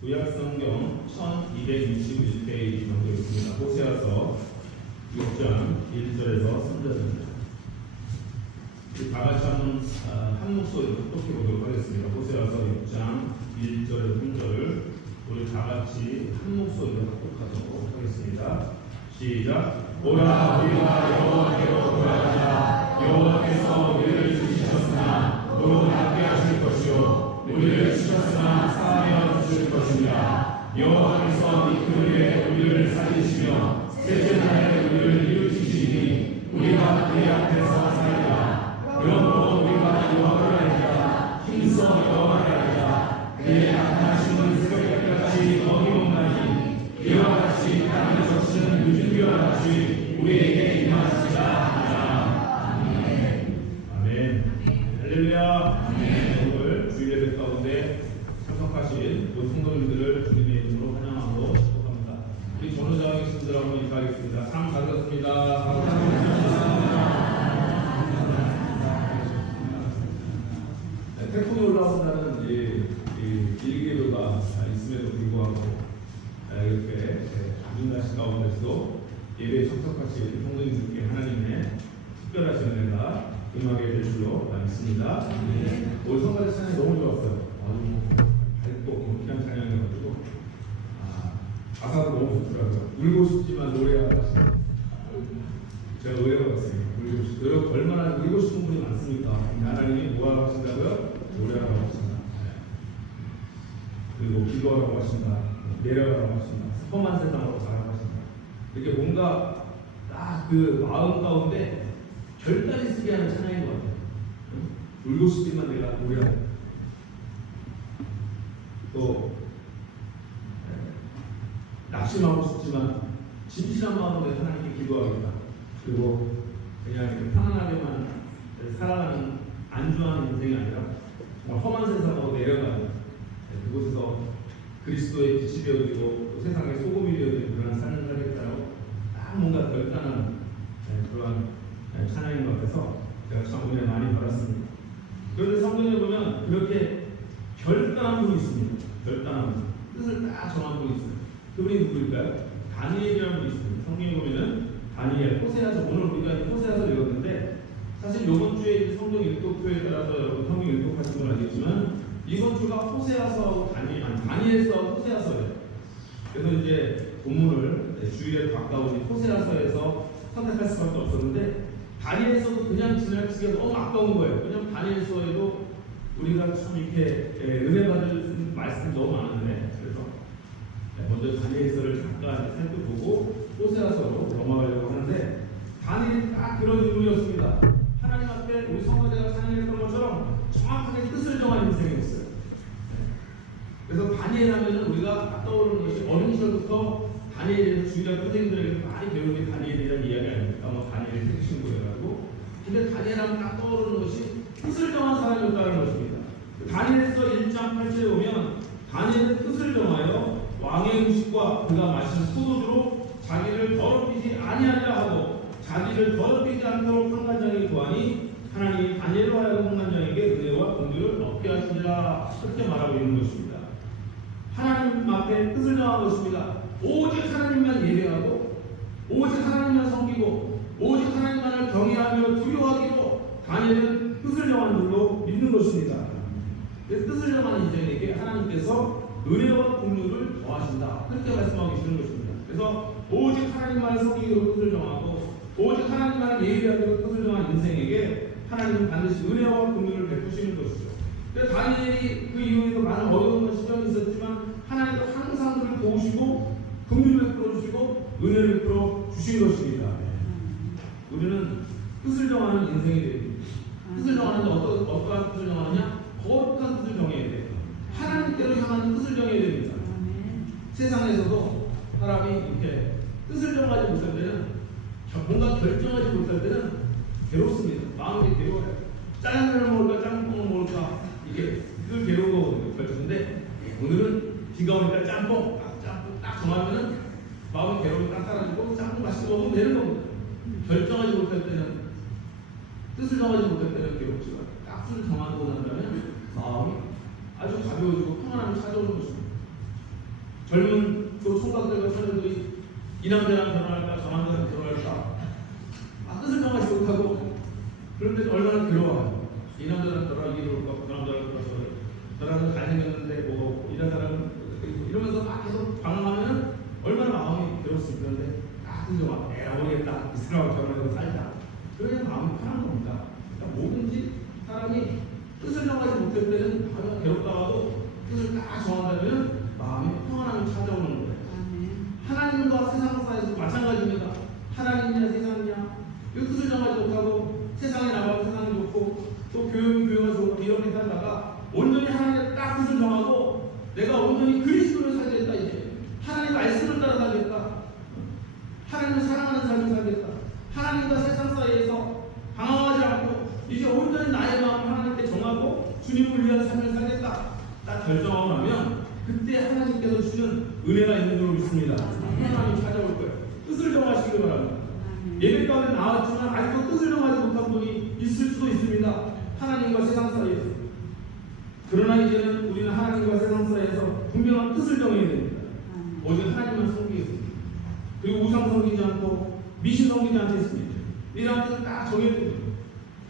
구약성경 1261페이지 정도 있습니다. 호세아서 6장 1절에서 3절입니다. 다 같이 한 목소리로 똑똑히 보도록 하겠습니다. 호세아서 6장 1절에서 3절을 우리 다 같이 한 목소리로 합독하도록 하겠습니다. 시작. 오라 우리가 여호와께로 돌아가자. 여호와께서 우리를 지키셨으나 또 낫게 하실 것이요 우리를 치셨으나 사하여 주실 것이니라. 여호와께서 이틀 후에 우리를 살리시며 셋째 날에 우리를 이루시시니 우리가 그의 앞에서 살리라. 그러므로 우리가 여호와를 알리라. 힘써 여호와를 알리라. 그의 나타나심은 새벽같이 어김없나니 이와 같이 땅을 적시는 유진비와 같이 우리에게 임하시리라. 할렐루야. 오늘 주일 예배 가운데 참석하신 모든 성도님들을 주님의 이름으로 환영하고 축복합니다. 우리 전우장에 계신 분들 한번 인사하겠습니다. 참 반갑습니다. 태풍이 올라온다는 일기예보가 있음에도 불구하고 이렇게 낮은 날씨 가운데서도 예배에 참석하신 성도님들께 하나님의 특별하신 은혜가 임하게 될 줄로 믿습니다. 오늘 성가대 찬양이 너무 좋았어요. 아주 밝고 경쾌한 찬양이어가지고 가사도 너무 좋더라고요. 울고 싶지만 노래하고 싶다. 제가 노래해봤습니다. 울고 싶다. 여러분 얼마나 울고 싶은 분이 많습니까? 하나님이 뭐하라고 하신다고요? 노래하라고 하신다. 그리고 기도하라고 하신다. 내려가라고 하신다. 스포만 세상으로 가라고 하신다. 이렇게 뭔가 딱 그 마음 가운데 결단이 쓰게 하는 찬양인 것 같아요. 울고 싶지만 내가 노래하고 또 낙심하고 싶지만 진실한 마음으로 하나님께 기도하겠다. 그리고 그냥 이렇게 편안하게만 살아가는 안주하는 인생이 아니라 정말 험한 세상으로 내려가는 그곳에서 그리스도의 빛이 되어지고 또 세상의 소금이 되어지는 그런 삶을 살겠다고 딱 뭔가 결단하는 그러한 찬양인 것 같아서 제가 참 은혜 많이 받았습니다. 그런데 성경에 보면 그렇게 결단한 분이 있습니다. 결단한 분, 뜻을 딱 정한 분이 있어요. 그분이 누구일까요? 다니엘이라는 분이 있습니다. 성경에 보면은 다니엘, 호세아서, 오늘 우리가 호세아서 읽었는데 사실 이번 주에 성경 일독표에 따라서 여러분 성경 일독하신 건 알겠지만 이번 주가 호세아서하고 다니엘서하고 호세아서예요. 그래서 이제 본문을 주일에 가까운 호세아서에서 선택할 수밖에 없었는데 다니엘서도 그냥 지나치기가 너무 아까운 거예요. 왜냐하면 다니엘서에도 우리가 참 이렇게 은혜 받을 말씀이 너무 많은데 그래서 먼저 다니엘서를 잠깐 살펴보고 호세아서로 넘어가려고 하는데 다니엘이 딱 그런 인물이었습니다. 하나님 앞에 우리 성도제가 찬양했던 것처럼 정확하게 뜻을 정한 인생이었어요. 그래서 다니엘 하면은 우리가 떠오르는 것이 어린 시절부터 다니엘에서 주일학 선생님들에게 많이 배우는 게 다니엘이라는 이야기 아닙니까? 다니엘의 특징으로 해가지고. 근데 다니엘 하면 딱 떠오르는 것이 뜻을 정한 사람이었다는 것입니다. 다니엘서 1장 8절에 보면 다니엘은 뜻을 정하여 왕의 음식과 그가 마신 포도주로 자기를 더럽히지 아니하리라 하고 자기를 더럽히지 않도록 환관장에게 구하니 하나님이 다니엘로 하여금 환관장에게 은혜와 공주를 얻게 하시리라 그렇게 말하고 있는 것입니다. 하나님 앞에 뜻을 정한 것입니다. 오직 하나님만 예배하고 오직 하나님만 섬기고 오직 하나님만을 경외하며 두려워하기로 다니엘은 뜻을 정한 줄로 믿는 것입니다. 그래서 뜻을 정한 인생에게 하나님께서 은혜와 긍휼을 더하신다 그렇게 말씀하고 계시는 것입니다. 그래서 오직 하나님만을 섬기기로 뜻을 정하고 오직 하나님만을 예배하기로 뜻을 정한 인생에게 하나님은 반드시 은혜와 긍휼을 베푸시는 것이죠. 그래서 다니엘이 그 이후에도 많은 어려운 시련이 있었지만 하나님도 항상 그를 도우시고 긍휼을 베풀어 주시고 은혜를 베풀어 주신 것입니다. 우리는 뜻을 정하는 인생이 됩니다. 뜻을 정하는데 어떠한 뜻을 정하느냐? 거룩한 뜻을 정해야 돼요. 하나님께로 향하는 뜻을 정해야 됩니다. 세상에서도 사람이 이렇게 뜻을 정하지 못할 때는 뭔가 결정하지 못할 때는 괴롭습니다. 마음이 괴로워요. 짜장면을 먹을까 짬뽕을 먹을까 이게 그 괴로운 거거든요. 결정인데 오늘은 비가 오니까 짬뽕 딱 정하면은 마음이 괴로움이 딱 사라지고 짬뽕 맛있게 먹으면 되는 겁니다. 결정하지 못할 때는 뜻을 정하지 못할 때는 괴롭지만 딱 뜻을 정하고 난다면 마음이 아주 가벼워지고 평안함이 찾아오는 것입니다. 젊은 또 총각들과 처녀들이 이 남자랑 결혼할까 저 남자랑 결혼할까 뜻을 정하지 못하고 그런데 얼마나 괴로워요. 이 남자랑 결혼하기 이럴까 저 남자랑 결혼해서 저 남자는 잘생겼는데 뭐 이런 사람은 이러면서 막 계속 방황하면 얼마나 마음이 괴롭습니까. 그런데 뜻을 정하 에라 모르겠다 이 사람하고 결혼해서 살자. 그러면 마음이 편한 겁니다. 그러니까 뭐든지 사람이 뜻을 정하지 못할 때는 마음이 괴롭다가도 뜻을 딱 정한다면 마음이 평안함이 찾아오는 거예요. 하나님과 세상 사이에서 마찬가지입니다. 하나님이냐 세상이냐 이 뜻을 정하지 못하고 세상에 나가고 세상이 좋고 또 교회가 좋고 이렇게 살다가 온전히 하나님의 딱 뜻을 정하고 내가 온전히 그리스도를 살겠다. 이제 하나님 말씀을 따라 살겠다. 하나님을 사랑하는 삶을 살겠다. 하나님과 세상 사이에서 방황하지 않고 이제 온전히 나의 마음을 하나님께 정하고 주님을 위한 삶을 살겠다. 딱 결정하고 나면 그때 하나님께서 주시는 은혜가 있는 줄 믿습니다. 하나님이 찾아올 거예요. 뜻을 정하시기 바랍니다. 예배 가운데 나왔지만 아직도 뜻을 정하지 못한 분이 있을 수도 있습니다. 하나님과 세상 사이에서. 그러나 이제는 우리는 하나님과 세상 사이에서 분명한 뜻을 정해야 됩니다. 오직 하나님만 섬기겠습니다. 그리고 우상 섬기지 않고 미신 섬기지 않겠습니다. 이런 뜻을 딱 정해야 됩니다.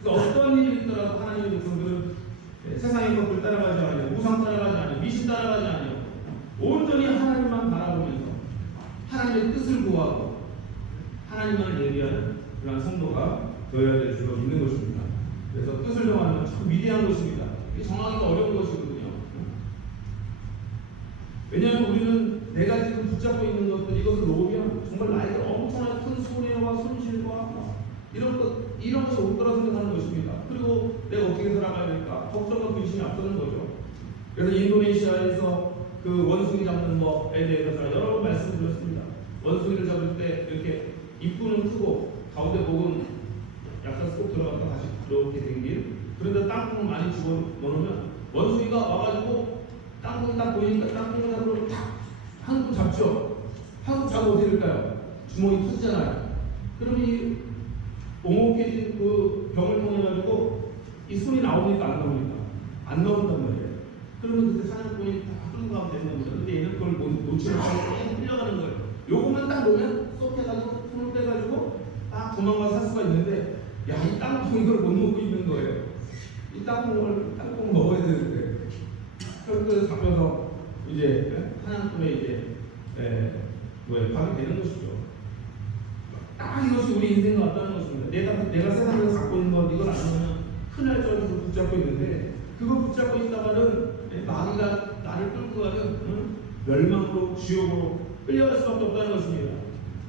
그래서 어떤 일이 있더라도 하나님의 백성들은 세상의 것을 따라가지 않아요. 우상 따라가지 않아요. 미신 따라가지 않아요. 온전히 하나님만 바라보면서 하나님의 뜻을 구하고 하나님만을 예비하는 그런 성도가 되어야 될 줄로 믿는 것입니다. 그래서 뜻을 정하는 건 참 위대한 것입니다. 이게 정하기가 어려운 것이거든요. 왜냐하면 우리는 내가 지금 붙잡고 있는 것들 이것을 놓으면 정말 나에게 엄청난 큰 손해와 손실과 이런 것이 올 거라 생각하는 것입니다. 그리고 내가 어떻게 살아가야 될까? 걱정과 근심이 앞서는 거죠. 그래서 인도네시아에서 그 원숭이 잡는 것에 대해서 제가 여러 번 말씀드렸습니다. 원숭이를 잡을 때 이렇게 입구는 크고 가운데 복은 약간 쏙 들어갔다 다시 이렇게 생긴 그런데 땅콩을 많이 집어넣으면 원숭이가 와가지고 땅콩 딱 보이니까 땅콩을 잡으러 한 번 잡죠. 한 번 잡으면 어떻게 될까요? 주먹이 터지잖아요. 그럼 이 오목해진 그 병을 통해가지고 이 손이 나오니까 안 나오니까 안 나온단 말이에요. 그러면 그때 사냥꾼이 다 끌고 가면 되는 겁니다. 근데 얘는 그걸 놓치면 계속 끌려가는 거예요. 요것만 딱 놓으면 쏙 해가지고 손을 빼가지고 딱 도망가서 살 수가 있는데 야, 이 땅콩 이걸 못 먹고 있는 거예요. 이 땅콩을 먹어야 되는데 그래서 잡혀서 이제 사냥꾼에 이제 밥이 되는 것이죠. 딱 이것이 우리 인생과 같다는 것입니다. 내가 세상에서 갖고 있는 것 이걸 안 하면 큰일 줄 알고 붙잡고 있는데 그거 붙잡고 있다가는 마귀가 나를 끌고 가는 멸망으로 지옥으로 끌려갈 수밖에 없다는 것입니다.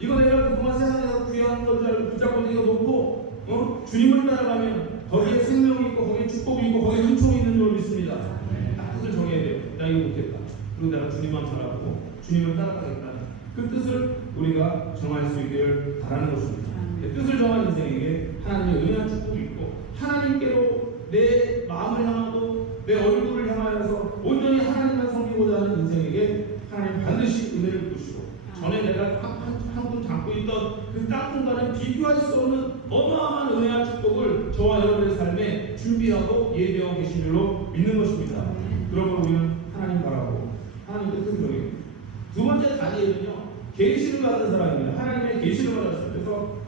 이거 내가 그동안 세상에서 귀한 것 잘 붙잡고 이거 놓고 주님을 따라가면 거기에 생명이 있고 거기에 축복이 있고 거기에 은총이 있는 줄 믿습니다. 딱 뜻을 정해야 돼요. 나 이거 못했다. 그리고 내가 주님만 바라보고 주님을 따라가겠다. 그 뜻을 우리가 정할 수 있기를 바라는 것입니다. 뜻을 정한 인생에게 하나님의 은혜한 축복이 있고 하나님께로 내 마음을 향하고 내 얼굴을 향하여서 온전히 하나님만 섬기고자 하는 인생에게 하나님 반드시 은혜를 주시고 전에 내가 한 분 잡고 있던 그 땅콩과는 비교할 수 없는 어마어마한 은혜한 축복을 저와 여러분의 삶에 준비하고 예배하고 계신 줄로 믿는 것입니다. 그러므로 우리는 하나님 바라고 하나님의 뜻을 정해요. 두 번째 다니엘은요 계시를 받은 사람입니다. 하나님의 계시를 받았어요. 그래서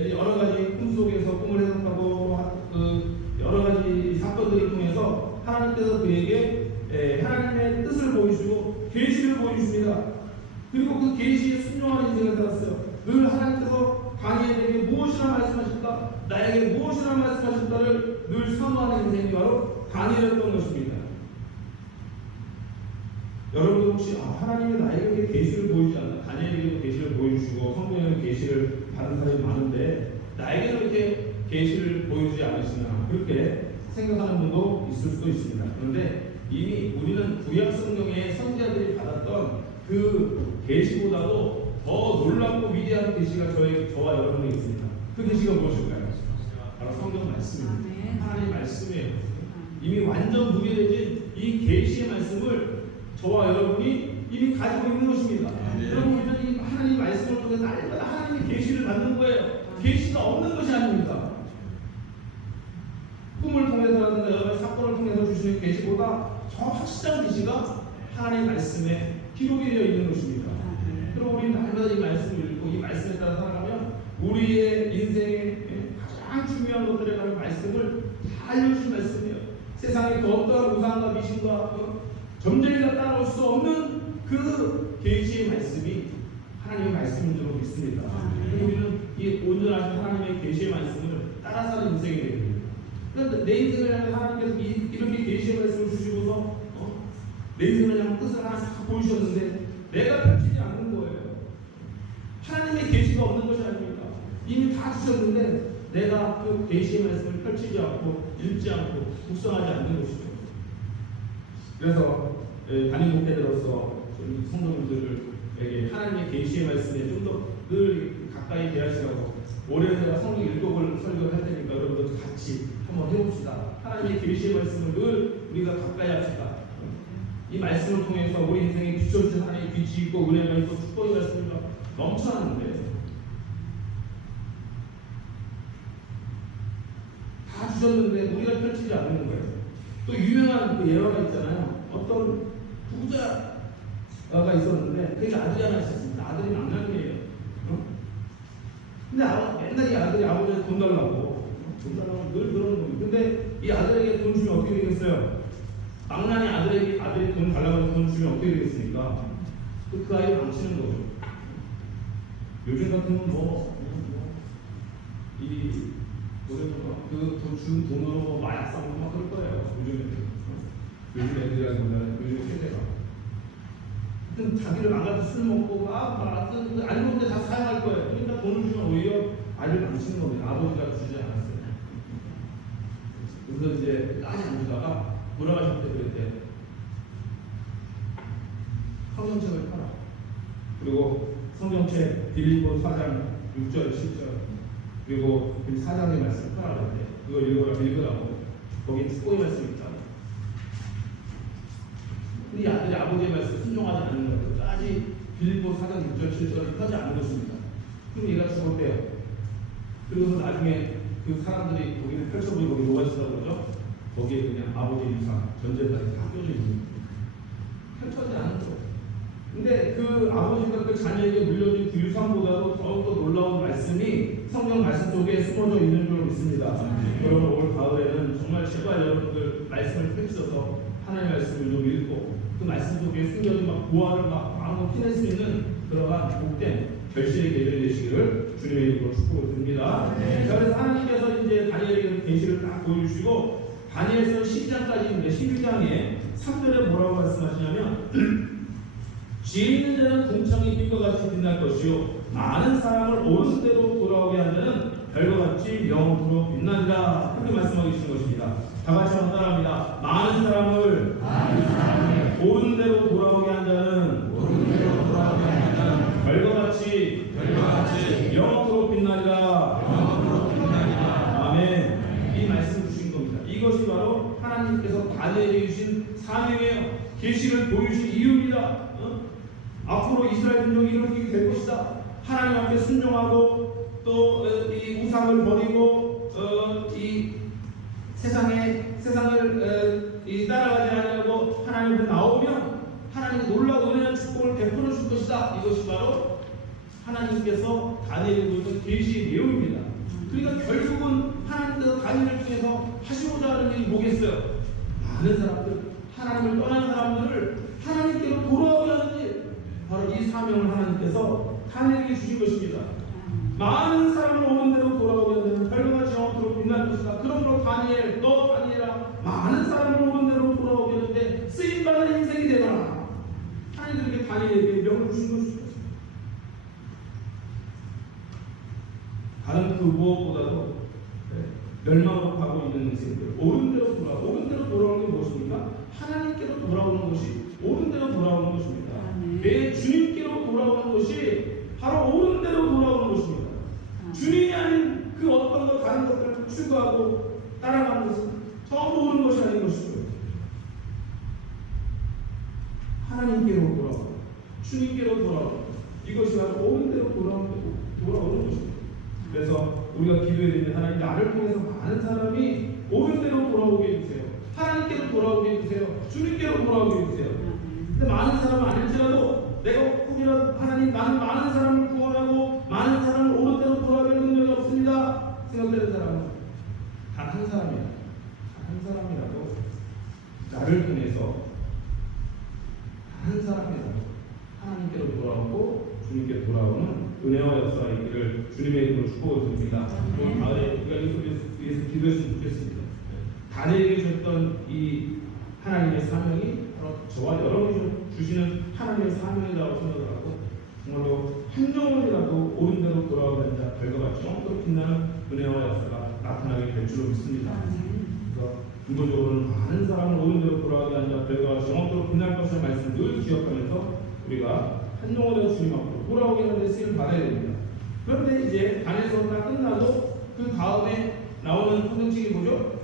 이제 여러 가지 꿈 속에서 꿈을 해석하고 여러 가지 사건들을 통해서 하나님께서 그에게 하나님의 뜻을 보여주시고 계시를 보여주십니다. 그리고 그 계시에 순종하는 인생을 살았어요. 늘 하나님께서 다니엘에게 무엇이나 말씀하실까, 나에게 무엇이나 말씀하실까를 늘 선호하는 인생이 바로 다니엘이었던 것입니다. 여러분도 혹시 하나님이 나에게 계시를 보이지 않나? 다니엘에게도 계시를 보여주시고 성경에는 계시를 받은 사람이 많은데 나에게는 이렇게 계시를 보여주지 않으시나 그렇게 생각하는 분도 있을 수도 있습니다. 그런데 이미 우리는 구약 성경의 선지자들이 받았던 그 계시보다도 더 놀랍고 위대한 계시가 저와 여러분에게 있습니다. 그 계시가 무엇일까요? 바로 성경 말씀입니다. 하나님 말씀이에요. 이미 완전 무게되진 이 계시의 말씀을 저와 여러분이 이미 가지고 있는 것입니다. 여러분 우리는 이 하나님 말씀을 통해서 날마다 하나님의 계시를 받는 거예요. 계시가 없는 것이 아닙니다. 꿈을 통해서라든가 여러 가지 사건을 통해서 주시는 계시보다 저 확실한 계시가 하나님의 말씀에 기록이 되어 있는 것입니다. 그럼 우리는 날마다 이 말씀을 읽고 이 말씀에 따라 살아가면 우리의 인생의 가장 중요한 것들에 관한 말씀을 다 알려주신 말씀이에요. 세상에 그 어떠한 우상과 미신과 점쟁이가 따라올 수 없는 그 계시의 말씀이 하나님의 말씀인 줄 믿습니다. 우리는 이 온전하신 하나님의 계시의 말씀을 따라 사는 인생이 됩니다. 그런데 내 인생을 향해 하나님께서 이렇게 계시의 말씀을 주시고서 내 인생을 향한 뜻을 하나 싹 보이셨는데 내가 펼치지 않는 거예요. 하나님의 계시가 없는 것이 아닙니까? 이미 다 주셨는데 내가 그 계시의 말씀을 펼치지 않고 읽지 않고 묵상하지 않는 것이죠. 그래서 담임 목회자로서 성도님들에게 하나님의 계시의 말씀에 좀 더 늘 가까이 대하시라고 올해 제가 성경 일독을 설교를 할 테니까 여러분들 같이 한번 해봅시다. 하나님의 계시의 말씀을 늘 우리가 가까이 합시다. 이 말씀을 통해서 우리 인생에 비춰주신 하나님의 빛이 있고 은혜가 있고 축복의 말씀이 넘쳐나는데 다 주셨는데 우리가 펼치지 않는 거예요. 또 유명한 그 예화가 있잖아요. 어떤 부자가 있었는데 그게 아들이 하나 있었습니다. 아들이 망나니예요. 근데 맨날 이 아들이 아버지한테 돈 달라고 늘 그러는 겁니다. 근데 이 아들에게 돈 주면 어떻게 되겠어요? 망나니 아들이 돈 달라고 돈 주면 어떻게 되겠습니까? 그 아이를 망치는 거죠. 요즘 같으면 준 돈으로 마약 사고 막 그럴 거예요. 요즘 애들이라는 거는 요즘 세대가. 하여튼 자기를 망가져 술 먹고 안 먹는데 다 사용할 거예요. 그러니까 돈을 주면 오히려 아이를 망치는 겁니다. 아버지가 주지 않았어요. 그래서 이제 많이 안 주다가 돌아가실 때 그랬대. 성경책을 팔아. 그리고 성경책 빌립보 4장 6절 7절 그리고 4장의 말씀 팔아 그랬대. 그거 읽으라고. 거기 축복의 말씀이 있다. 근데 이 아들이 아버지의 말씀에 순종하지 않는 거예요. 끝까지 빌립보 4장 6절 7절을 펴지 않는 것입니다. 그럼 얘가 죽었대요. 그리고서 나중에 그 사람들이 거기를 펼쳐보고 거기 뭐가 있다고 그러죠? 거기에 그냥 아버지 이상 전제까지 다 껴져 있는 거예요. 펼쳐지 않는 거예요. 근데 그 아버지가 그 자녀에게 물려준 그 유산보다도 더욱더 놀라운 말씀이 성경 말씀 속에 숨어져 있는 줄 믿습니다. 여러분 올 가을에는 정말 제발 여러분들 말씀을 펼쳐서 하나님의 말씀을 좀 읽고 그 말씀 속에 숨겨진 보화를 마음껏 피낼 수 있는 그러한 복된 결실의 계절이 되시기를 주님의 이름으로 축복을 드립니다. 자, 그래서 하나님께서 이제 다니엘에게 계시를 딱 보여주시고 다니엘서 12장까지인데 12장에 3절에 뭐라고 말씀하시냐면 지혜 있는 자는 궁창이 빛과 같이 빛날 것이요 많은 사람을 옳은 대로 돌아오게 하는 자는 별과 같이 영으로 빛난다. 그렇게 말씀하고 계신 것입니다. 다 같이 한번 따라합니다. 많은 사람을 옳은 대로 돌아오게 한 자는 별과 같이 영으로 빛나리라. 아멘. 이 말씀 주신 겁니다. 이것이 바로 하나님께서 다니엘에게 주신 사명이에요. 계시를 보여주신 이유입니다. 앞으로 이스라엘 민족이 이렇게 될 것이다. 하나님 앞에 순종하고 또 이 우상을 버리고 이 세상을 따라가지 않으려고 하나님 앞에 나오면 하나님이 놀라고 은혜한 축복을 베풀어 줄 것이다. 이것이 바로 하나님께서 다니엘에게 주신 계시의 내용입니다. 그러니까 결국은 하나님께서 다니엘을 통해서 하시고자 하는 일이 뭐겠어요? 많은 사람들, 하나님을 떠난 사람들을 하나님께로 돌아오게 하는 일, 바로 이 사명을 하나님께서 다니엘에게 주신 것입니다. 많은 사람을 오는 대로 돌아오게 하는 별과 같이 영원토록 빛날 것이다. 그러므로 다니엘아 많은 사람을 오는 대로 돌아오게 하는데 쓰임받는 인생이 되거라. 하나님께서 다니엘에게 명을 주신 것입니다. 다른 그 무엇보다도 멸망으로 가고 있는 인생들 옳은 대로 돌아오는 게 무엇입니까? 하나님께로 돌아오는 것이 옳은 대로 돌아오는 것입니다. 내 주님께로 돌아오는 것이 바로 옳은 대로 돌아오는 것입니다. 주님이 아닌 그 어떤 것 다른 것들을 추구하고 따라가는 것은 전부 옳은 것이 아닌 것이고요. 하나님께로 돌아오고 주님께로 돌아오고 이것이 바로 옳은 대로 돌아오는 것입니다. 그래서 우리가 기도해야 되는 하나님 나를 통해서 많은 사람이 옳은 대로 돌아오게 해주세요. 하나님께로 돌아오게 해주세요. 주님께로 돌아오게 해주세요. 근데 많은 사람은 아닐지라도 내가 혹이라도 하나님 나는 많은 사람을 구원하고 많은 사람을 옳은 대로 돌아가는 능력이 없습니다 생각되는 사람은 단 한 사람이야. 단 한 사람이라도 나를 통해서 한 사람이라도 하나님께로 돌아오고 주님께 돌아오는 은혜와 역사가 있기를 주님의 이름으로 축복을 드립니다. 오늘 가을에 우리가 위해서 기도했으면 좋겠습니다. 다니엘에게 주셨던 이 하나님의 사명이 바로 저와 여러분이 주시는 하나님의 사명이라고 생각을 하고 정말로 한 영혼이라도 옳은 대로 돌아오는 자 결과가 영원토록 빛나는 은혜와 역사가 나타나게 될 줄로 믿습니다. 그래서 근본적으로는 많은 사람을 옳은 대로 돌아가게 하는 자 결과가 영원토록 빛날 것을 말씀 늘 기억하면서 우리가 한 영혼의 주님 앞으로 돌아오게 하는 데 쓰임 받아야 됩니다. 그런데 이제 단에서 다 끝나도 그 다음에 나오는 컨텐츠가 뭐죠?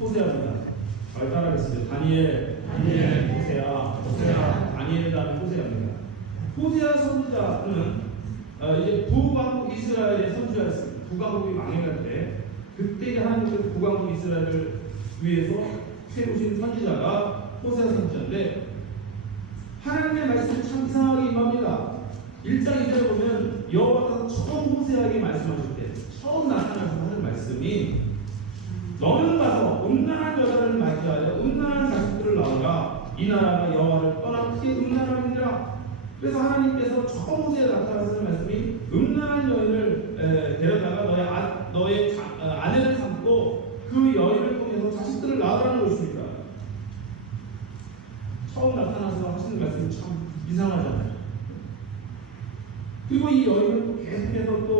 호세아입니다. 잘 따라하겠습니다. 다니엘, 호세아, 다니엘 다음에 호세아입니다. 호세아 선지자는 이제 북왕국 이스라엘의 선지자였습니다. 북왕국이 망해갈 때 그때 하나님께서 북왕국 이스라엘을 위해서 세우신 선지자가 호세아 선지자인데 하나님의 말씀이 참 이상하게 임합니다. 1장 2절에 보면 여호와께서 처음 호세아에게 말씀하실 때 처음 나타나서 하는 말씀이 너는 가서 음란한 여자를 맞이하여 음란한 자식들을 낳으라. 이 나라가 여호와를 떠나 크게 음란함이니라. 그래서 하나님께서 처음 호세아에 나타나서 하는 말씀이 음란한 여인을 데려다가 너의 아내를 삼고 그 여인을 통해서 자식들을 낳으라는 것입니다. 처음 나타나서 하시는 말씀이 참 이상하잖아요. 그리고 이 여인은 또 계속해서 또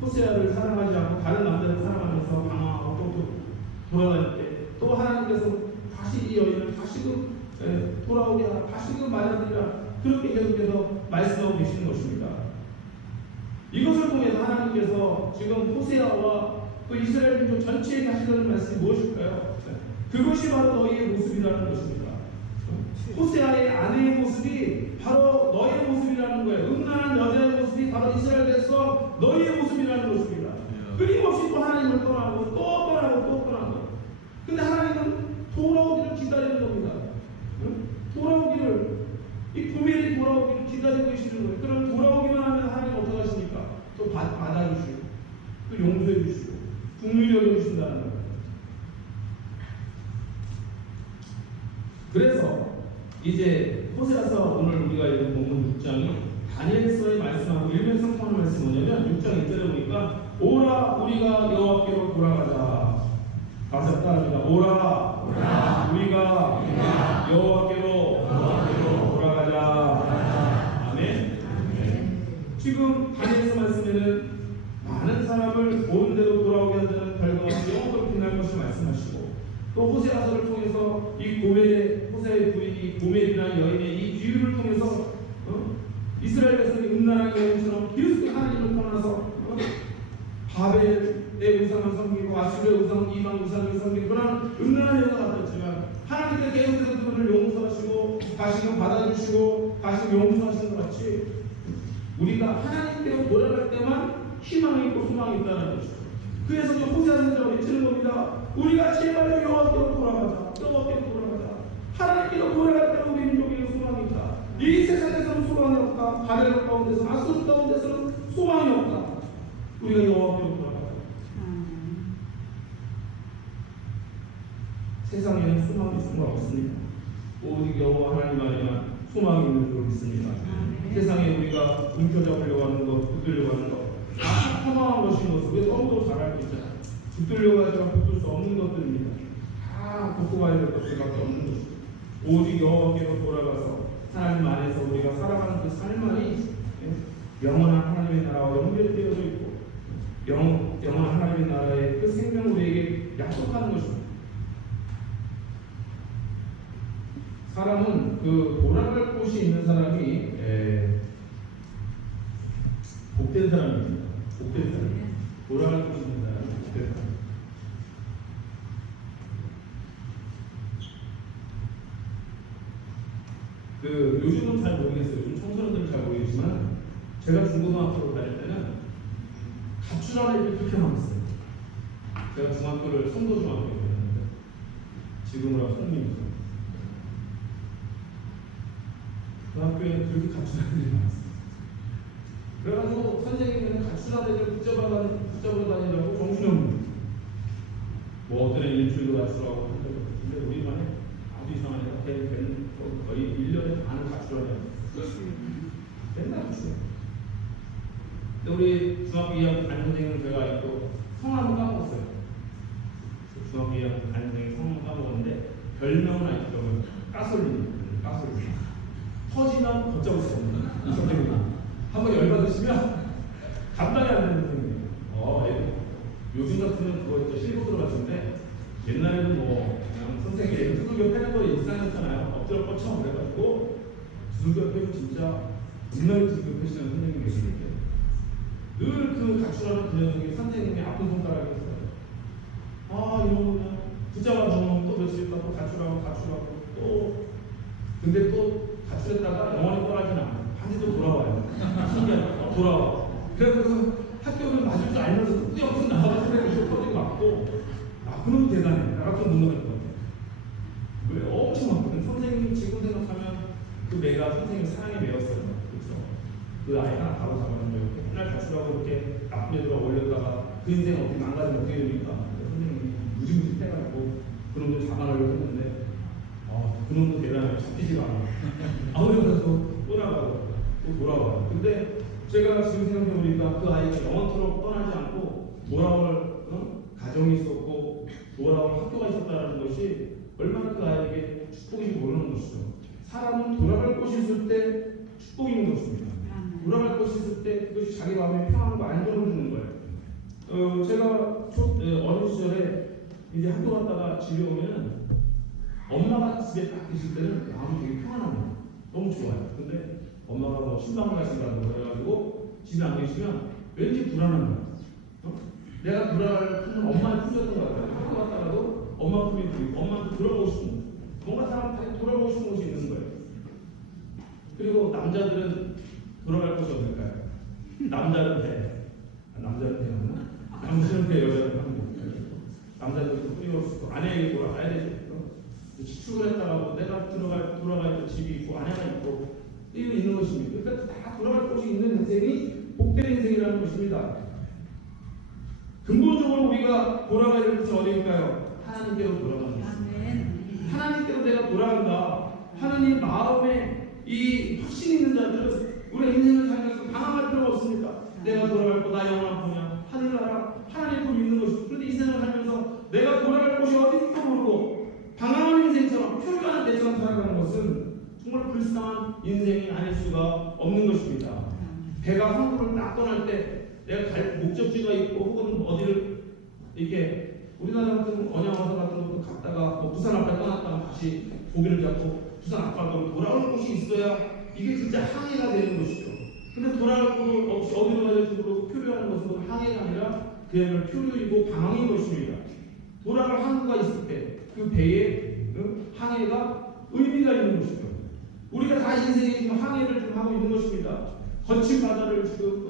호세아를 사랑하지 않고 다른 남자를 사랑하면서 방황하고 또 돌아다닐 때 또 하나님께서 다시 이 여인을 다시금 돌아오게 하라, 다시금 맞아들이라 그렇게 계속해서 말씀하고 계시는 것입니다. 이것을 통해서 하나님께서 지금 호세아와 또 이스라엘 민족 전체에게 하시려는 말씀이 무엇일까요? 그것이 바로 너희의 모습이라는 것입니다. 호세아의 아내의 모습이 바로 너의 모습이라는 거예요. 음란한 여자의 모습이 바로 이스라엘에서 너의 모습이라는 것입니다. 끊임없이 또 하나님을 떠나고 또 떠나고 또 떠나고. 근데 하나님은 돌아오기를 기다리는 겁니다. 돌아오기를, 이 구멜이 돌아오기를 기다리고 계시는 거예요. 그럼 돌아오기만 하면 하나님 어떻게 하십니까? 또 받아주시고 또 용서해 주시고 긍휼히 여겨주신다는 거예요. 그래서 이제 호세아서 오늘 우리가 읽은 본문 6장이 다니엘서의 말씀하고 일맥상통하는 말씀이 뭐냐면 6장 1절에 보니까 오라 우리가 여호와께로 돌아가자. 다시 따라합니다. 오라 우리가 여호와께로 돌아가자. 아멘. 지금 다니엘서 말씀에는 많은 사람을 옳은 대로 돌아오게 한다는 결과가 영원토록 빛날 것을 말씀하시고 또 호세아서를 통해서 이 호세아의 부인이 고멜이라는 여인의 이 비유를 통해서 이스라엘 백성이 음란한 여인처럼 계속 하나님을 떠나서 바벨의 우상을 섬기고 아수르의 우상, 이방 우상을 섬기고 그런 음란한 여자가 되었지만 하나님께서 계속해서 그들을 용서하시고 다시금 받아주시고 다시금 용서하시는 것 같이 우리가 하나님께로 돌아갈 때만 희망이 있고 소망이 있다는 것이죠. 그래서 호세아 선지자가 외치는 겁니다. 우리가 제발 여호와께로 돌아가자. 여호와께로 돌아가자. 하나님께로 돌아갈 때 우리 민족에게 소망이 있다. 이 세상에서는 소망이 없다. 바벨 가운데서는 아수르 가운데서는 소망이 없다. 우리가 여호와께로 돌아가자. 세상에는 소망이 정말 없습니다. 오직 여호와 하나님 안에만 소망이 있는 줄 믿습니다. 세상에 우리가 움켜잡으려고 하는 것, 붙들려고 하는 것 다 허망한 것인 것을 왜 너무도 잘 알고 있잖아요. 붙들려고 하지만 붙들 수 없는 것들입니다. 다 붙고 가야 될 것들밖에 없는 것입니다. 오직 여호와께로 돌아가서 하나님 안에서 우리가 살아가는 그 삶만이 영원한 하나님의 나라와 연결되어져 있고 영원한 하나님의 나라의 그 생명을 우리에게 약속하는 것입니다. 사람은 그 돌아갈 곳이 있는 사람이 복된 사람입니다. 복된 사람. 돌아갈 곳이 있는 사람이 복된 사람. 요즘은 잘 모르겠어요. 요즘 청소년들은 잘 모르겠지만 제가 중고등학교를 다닐 때는 가출하는 그렇게 많았어요. 제가 중학교를 송도중학교에 다녔는데 지금으로 송민이죠. 그 학교에는 그렇게 가출 아이들이 많았어요. 그래가지고 선생님은 가출 아이들을 붙잡으러 다니라고 정신없는 뭐 어떤 애 일주일도 가출하고 근데 우리 반에 아주 이상한 애가 걔는 거의 1년에 반을 가출하냐 맨날 가출해. 근데 우리 중학교 2학년 담임선생님은 제가 있고 성함을 까먹었어요. 중학교 2학년 담임선생님 성함을 까먹었는데 별명은 아니더라고요. 까솔린. 터지면 걷잡을 수 없는 선생님. 한번 열받으시면 감당이 안 되는 선생님이에요. 요즘 같으면 그거 진짜 실고 들어갔는데 옛날에는 뭐 그냥 선생님이 애들 두들겨 패는 거 일상이었잖아요. 엎드려 뻗쳐 그래가지고 두들겨 패고 진짜 정말 두들겨 패시는 선생님이 계시는데 늘 그 가출하는 그 녀석이 선생님이 아픈 손가락이 있어요. 이러면 그냥 붙잡아 놓으면 또 며칠 있다 또 가출하고 또 근데 또 가출했다가 영원히 떠나지는 않아요. 반드시 돌아와요. 신기하다. 돌아와. 그래서 그 학교를 맞을 줄 알면서 꾸역꾸역 나와서 선생님이 터지고 맞고 그놈 대단해. 나 같은 못 나갈 것 같아. 왜? 엄청 많거든. 선생님 지금 생각하면 그 매가 선생님 사랑에 매였어요. 그렇죠? 그 아이 하나 바로 잡아주면 맨날 가출하고 이렇게 나쁜 애들아 올렸다가 그 인생 어떻게 망가지면 어떻게 됩니까? 선생님이 무지무지 패가지고 그놈들 잡아내려고 했는데 그놈도 대단해. 잡히지가 않아. 아무래도 또 나가고 또 돌아와요. 근데 제가 지금 생각해보니까 그 아이가 영원토록 떠나지 않고 돌아올 가정이 있었고 돌아올 학교가 있었다는 것이 얼마나 그 아이에게 축복인지 모르는 것이죠. 사람은 돌아갈 곳이 있을 때 축복이 있는 것입니다. 돌아갈 곳이 있을 때 그것이 자기 마음에 평안과 안정을 주는 거예요. 제가 어린 시절에 이제 학교 갔다가 집에 오면은 엄마가 집에 딱 계실 때는 마음이 되게 평안합니다. 너무 좋아요. 근데 엄마가 뭐 신방을 가신다고 그래가지고 집에 안 계시면 왠지 불안한 거예요. 내가 돌아갈 품은 엄마의 품이었던 것 같아요. 학교 갔다가도 엄마 품이 들리고 엄마한테 돌아가고 싶은 거. 뭔가 사람한테 돌아가고 싶은 곳이 있는 거예요. 그리고 남자들은 돌아갈 곳이 어딜까요? 남자는 배. 남자는 배 맞나? 남자는 배, 여자는 항공. 남자들은 뿌리고 아내에게 돌아가야 되죠. 출근했다가 내가 돌아갈 때 집이 있고 아내가 있고 이거 있는 것입니다. 그러니까 다 돌아갈 곳이 있는 인생이 복된 인생이라는 것입니다. 근본적으로 우리가 돌아가야 될 곳은 어디일까요? 하나님께로 돌아가는 것입니다. 하나님께로 내가 돌아간다 하느님 마음에 이 확신 있는 자들은 우리가 인생을 살면서 방황할 필요가 없습니다. 내가 돌아갈 거나 영원한 거냐 하늘나라 하나님을 믿는 것이고 그런데 이 세상을 살면서 내가 돌아갈 곳이 어딘지도 모르고 방황하는 인생처럼 표류하는 데처럼 살아가는 것은 정말 불쌍한 인생이 아닐 수가 없는 것입니다. 배가 항구를 딱 떠날 때 내가 갈 목적지가 있고 혹은 어디를 이렇게 우리나라 같은 언양어사 같은 것도 갔다가 뭐 부산 앞에 떠났다가 다시 고기를 잡고 부산 앞으로 돌아올 곳이 있어야 이게 진짜 항해가 되는 것이죠. 근데 돌아올 곳 없이 어디로 가야 될지 모르고 표류하는 것은 항해가 아니라 그야말로 표류이고 방황인 것입니다. 돌아갈 항구가 있을 때 그 배의 항해가 의미가 있는 것이죠. 우리가 다 인생에 지금 항해를 지금 하고 있는 것입니다. 거친 바다를 지금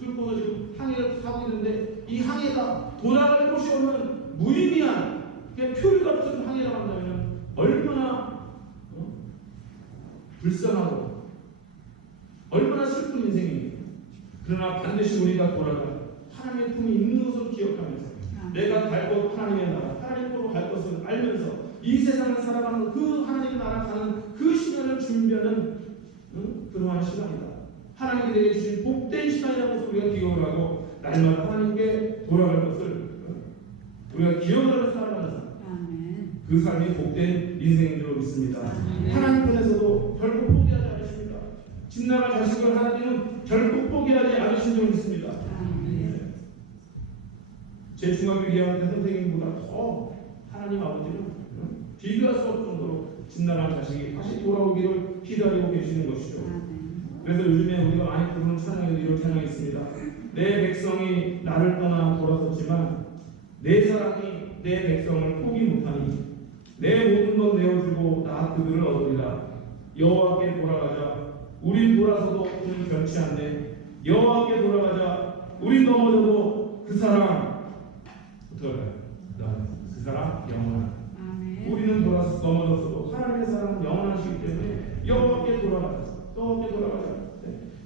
뚫고서 지금 항해를 하고 있는데 이 항해가 돌아갈 곳이 없는 무의미한 그냥 표류 같은 항해를 한다면 얼마나 불쌍하고 얼마나 슬픈 인생입니까? 그러나 반드시 우리가 돌아가 하나님의 품이 있는 것을 기억하면서 내가 갈 곳 하나님의 나라 하나님으로 갈 것을 알면서 이 세상을 살아가는 그 하나님의 나라 가는 그 시간을 준비하는 그러한 시간이다. 하나님께 내게 주신 복된 시간이라는 것을 우리가 기억을 하고 날마다 하나님께 돌아갈 것을 우리가 기억하며 살아가는 삶. 그 삶이 복된 인생인 줄 믿습니다. 하나님 편에서도 결코 포기하지 않으십니다. 집나라 자식을 하나님은 결코 포기하지 않으신 줄 믿습니다. 제 중학교 2학년 때 선생님보다 더 하나님 아버지는 비교할 수 없을 정도로 집나라 자식이 다시 돌아오기를 기다리고 계시는 것이죠. 그래서 요즘에 우리가 많이 부르는 찬양에도 이런 찬양이 있습니다. 내 백성이 나를 떠나 돌아섰지만 내 사랑이 내 백성을 포기 못하니 내 모든 것 내어주고 나 그들을 얻으리라. 여호와께 돌아가자. 우린 돌아서도 그는 변치 않네. 여호와께 돌아가자. 우린 넘어져도 그 사랑 그 사랑 영원한. 우리는 돌아서 넘어졌어도 하나님의 사랑은 영원하시기 때문에 여호와께 돌아가자.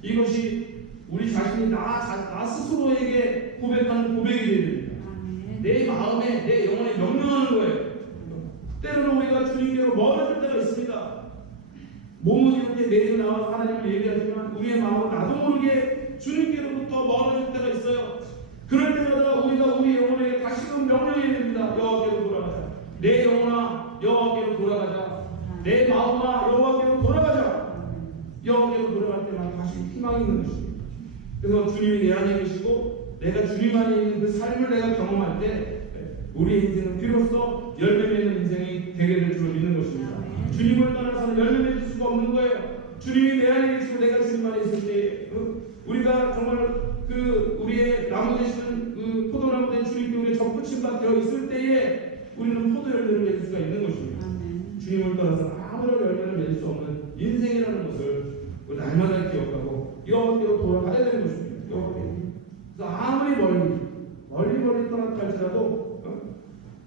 이것이 우리 자신이 나 스스로에게 고백하는 고백이 되야 됩니다. 내 마음에, 내 영혼에 명령하는 거예요. 때로는 우리가 주님께로 멀어질 때가 있습니다. 몸은 이렇게 매일 나와 하나님을 얘기하지만 우리의 마음은 나도 모르게 주님께로부터 멀어질 때가 있어요. 그럴 때마다 우리가 우리 영혼에게 다시금 명령해야 됩니다. 여호와께로 돌아가자. 내 영혼아 여호와께로 돌아가자. 내 마음아 여호와께로 돌아가자. 여호와께로 돌아갈 때마다 다시 희망이 있는 것입니다. 그래서 주님이 내 안에 계시고 내가 주님 안에 있는 그 삶을 내가 경험할 때 우리의 인생은 비로소 열매 맺는 인생이 되게 될 줄 믿는 것입니다. 주님을 떠나서는 열매 맺을 수가 없는 거예요. 주님이 내 안에 계시고 내가 주님 안에 있을 때 우리가 정말 우리의 나무 되시는 포도나무 된 주님께 우리 접붙임 되어 있을 때에 우리는 포도 열매를 맺을 수가 있는 것입니다. 주님을 떠나서 아무런 열매를 맺을 수 없는 인생이라는 것을 날마다 기억하고 여호와께로 돌아가야 되는 것입니다. 여호와께로. 그래서 아무리 멀리 떠났다 할지라도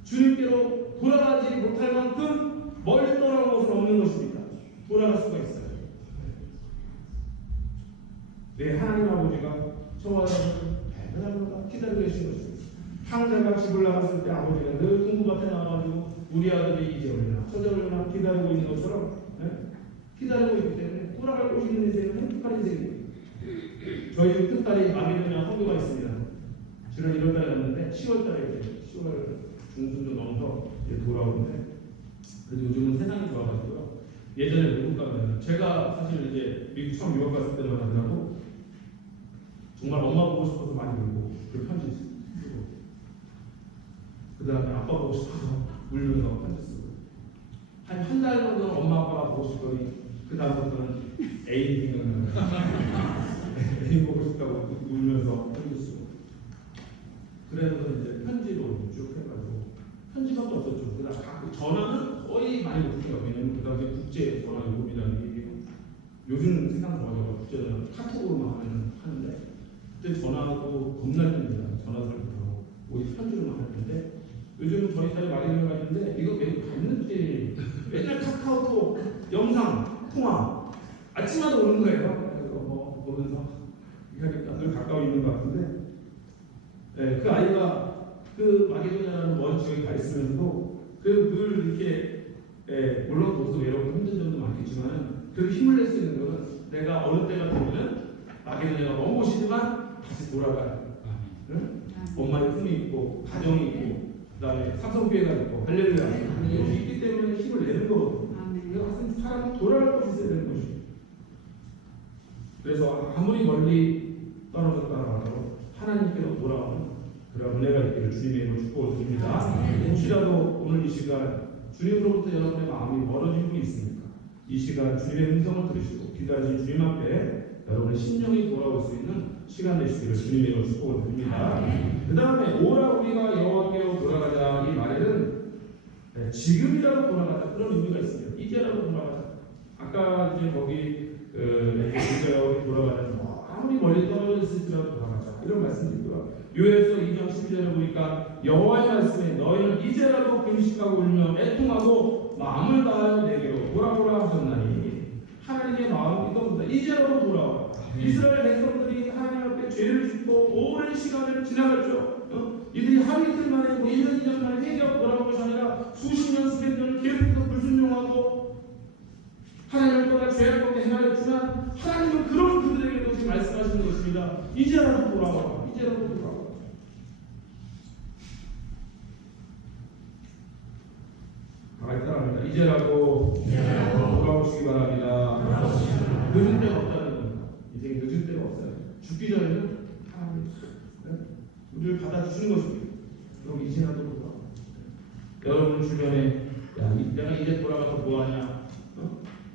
주님께로 돌아가지 못할 만큼 멀리 떠나는 것은 없는 것입니다. 돌아갈 수가 있어요. 네, 하나님 아버지가 저와 여러분을 기다리고 계신 것입니다. 황자가 집을 나갔을 때 아버지가 늘 궁부밭에 나와가지고 우리 아들이 이제 올려나 저제 올려나 기다리고 있는 것처럼 기다리고 있기 때문에 돌아갈 곳이 있는 인생은 행복한 인생입니다. 저희 특별히 마게도냐 선교가 있습니다. 지난 1월달에 갔는데 10월달에 10월 중순도 넘어서 이제 돌아오는데 그래도 요즘은 세상이 좋아가지고요. 예전에 미국 가면 제가 사실 이제 미국 처음 유학 갔을 때만 하더라도 정말 엄마 보고 싶어서 많이 울고 그 편지 쓰고 그 다음에 아빠 보고 싶어서 울면서 편지 쓰고 한 달 정도는 엄마 아빠가 보고 싶더니 그 다음부터는 애인 생각나요. 애인 보고 싶다고 울면서 편지 쓰고 그래서 이제 편지로 쭉 해가지고 편지밖에 없었죠. 그다음 전화는 거의 많이 못해요. 왜냐면 그 당시에 국제 전화 요금이라는 게 요즘은 세상 좋아져서 국제 전화 카톡으로만 하는데 그때 전화도 겁나 힘듭니다. 전화를 못하고 오히려 편지로만 할 텐데 요즘은 저희 딸이 많이 들어가는데 이거 매일 봤는지 맨날 카카오톡 영상 통화 아침마다 오는 거예요. 그래서 뭐 보면서 늘 가까이 있는 것 같은데 네, 그 아이가 그 마게도냐라는 먼 지역에 가 있으면서도 늘 이렇게 물론 거기서 외롭고 힘든 점도 많겠지만 그 힘을 낼 수 있는 것은 내가 어느 때가 되면은 마게도냐가 먼 곳이지만 다시 돌아가요. 응? 엄마의 품이 있고 가정이 있고 그다음에 삼성교회가 있고 할렐루야 이것이 있기 때문에 힘을 내는 거거든요. 그래서 사람은 돌아갈 곳이 있어야 되는 것입니다. 그래서 아무리 멀리 떨어졌다 하더라도 하나님께로 돌아오는 그런 은혜가 있기를 주님의 이름으로 축복을 드립니다. 혹시라도 오늘 이 시간 주님으로부터 여러분의 마음이 멀어진 분이 있습니까? 이 시간 주님의 음성을 들으시고 기다리신 주님 앞에 여러분의 심령이 돌아올 수 있는 시간 되시기를 주님의 이름으로 축복을 드립니다. 그 다음에 오라 우리가 여호와께로 돌아가자 이 말에는 지금이라도 돌아가자 그런 의미가 있습니다. 이제라도 돌아가자. 아까 이제 거기 이제라도 돌아가자 아무리 멀리 떨어져 있을지라도 돌아가자 이런 말씀드리고요. 요에서 2장 12절에 보니까 여호와의 말씀에 너희는 이제라도 금식하고 울며 애통하고 마음을 다하여 내게로 돌아오라 하셨나니 하나님의 마음이 이겁니다. 이제라도 돌아와. 이스라엘 백성들이 하나님 앞에 죄를 짓고 오랜 시간을 지나갔죠. 이들이 하루 이틀 만에 뭐 1년 2년 만에 회개하고 돌아온 것이 아니라 수십 년 수백 년을 계속해서 불순종하고 하나님을 떠나 죄악 가운데 행하였지만 하나님은 그런 그들에게도 지금 말씀하시는 것입니다. 이제라도 돌아와. 이제라도 돌아와. 따라합니다. 이제라도 돌아오시기 바랍니다. 늦은 때가 없다는 겁니다. 인생에 늦은 때가 없어요. 죽기 전에는 하나님이 우리를 받아주시는 것입니다. 그럼 이제라도 돌아와. 여러분 주변에 내가 이제 돌아가서 뭐하냐